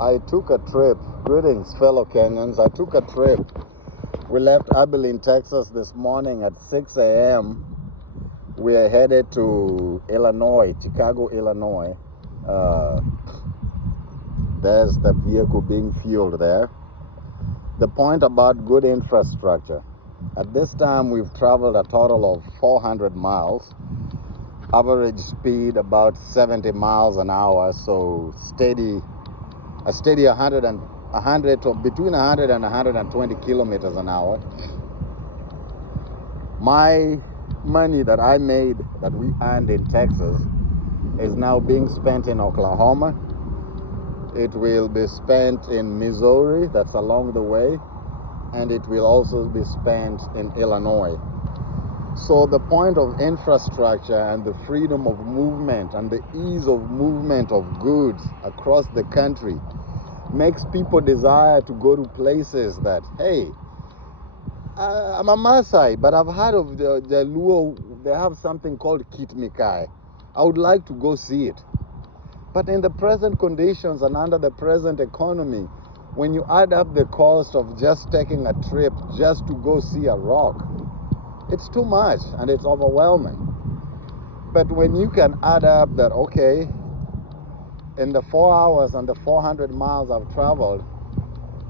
I took a trip. Greetings, fellow Kenyans. I took a trip. We left Abilene, Texas this morning at 6 a.m. We are headed to Illinois, Chicago, Illinois. There's the vehicle being fueled there. The point about good infrastructure. At this time, we've traveled a total of 400 miles. Average speed about 70 miles an hour, so a steady 100 to between 100 and 120 kilometers an hour. My money that I made, that we earned in Texas, is now being spent in Oklahoma. It will be spent in Missouri, that's along the way, and it will also be spent in Illinois. So the point of infrastructure and the freedom of movement and the ease of movement of goods across the country makes people desire to go to places that, hey, I'm a Maasai, but I've heard of the Luo, they have something called Kitmikai. I would like to go see it. But in the present conditions and under the present economy, when you add up the cost of just taking a trip just to go see a rock, it's too much and it's overwhelming. But when you can add up that, okay, in the 4 hours and the 400 miles I've traveled,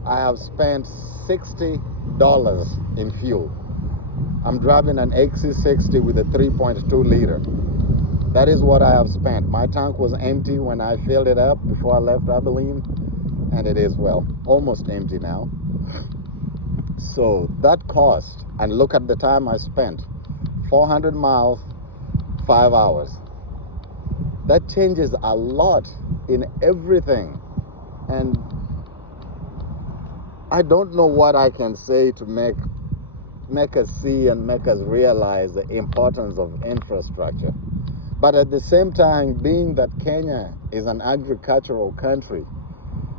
I have spent $60 in fuel. I'm driving an XC60 with a 3.2 liter. That is what I have spent. My tank was empty when I filled it up before I left Abilene, and it is, well, almost empty now. So that cost, and look at the time I spent, 400 miles, 5 hours. That changes a lot in everything. And I don't know what I can say to make us see and make us realize the importance of infrastructure. But at the same time, being that Kenya is an agricultural country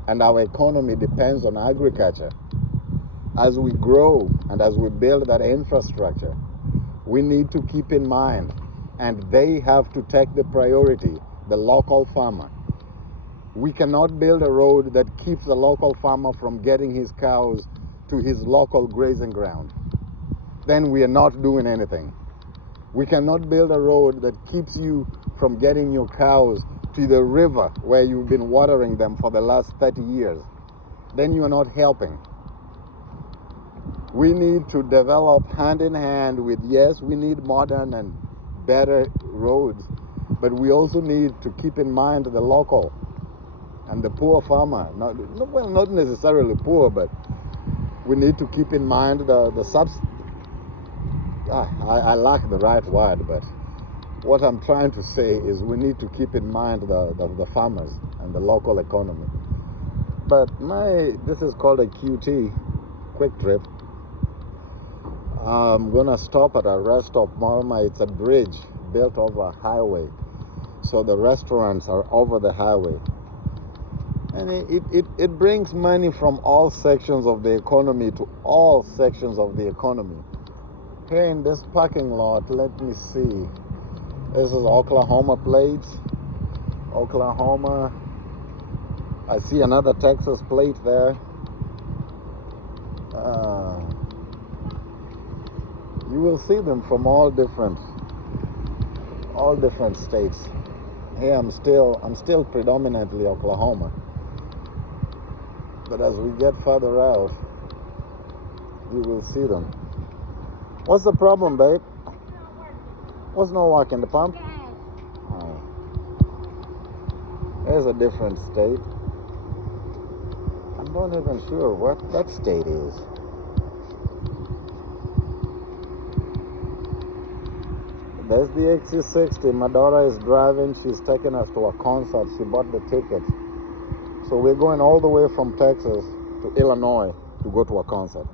and our economy depends on agriculture, as we grow and as we build that infrastructure, we need to keep in mind, and they have to take the priority, the local farmer. We cannot build a road that keeps the local farmer from getting his cows to his local grazing ground. Then we are not doing anything. We cannot build a road that keeps you from getting your cows to the river where you've been watering them for the last 30 years. Then you are not helping. We need to develop hand in hand with, yes, we need modern and better roads, but we also need to keep in mind the local and the poor farmer. Not necessarily poor, but we need to keep in mind I lack the right word, but what I'm trying to say is we need to keep in mind the farmers and the local economy. But this is called a QT, quick trip. I'm gonna stop at a rest stop. Marma, it's a bridge built over a highway, so the restaurants are over the highway, and it brings money from all sections of the economy to all sections of the economy. Here in this parking lot, let me see, this is Oklahoma plates, Oklahoma. I see another Texas plate there. You will see them from all different states. Here I'm still predominantly Oklahoma, but as we get further out, you will see them. What's the problem, babe? What's not working? The pump? Oh. There's a different state. I'm not even sure what that state is. There's the XC60. My daughter is driving. She's taking us to a concert. She bought the tickets. So we're going all the way from Texas to Illinois to go to a concert.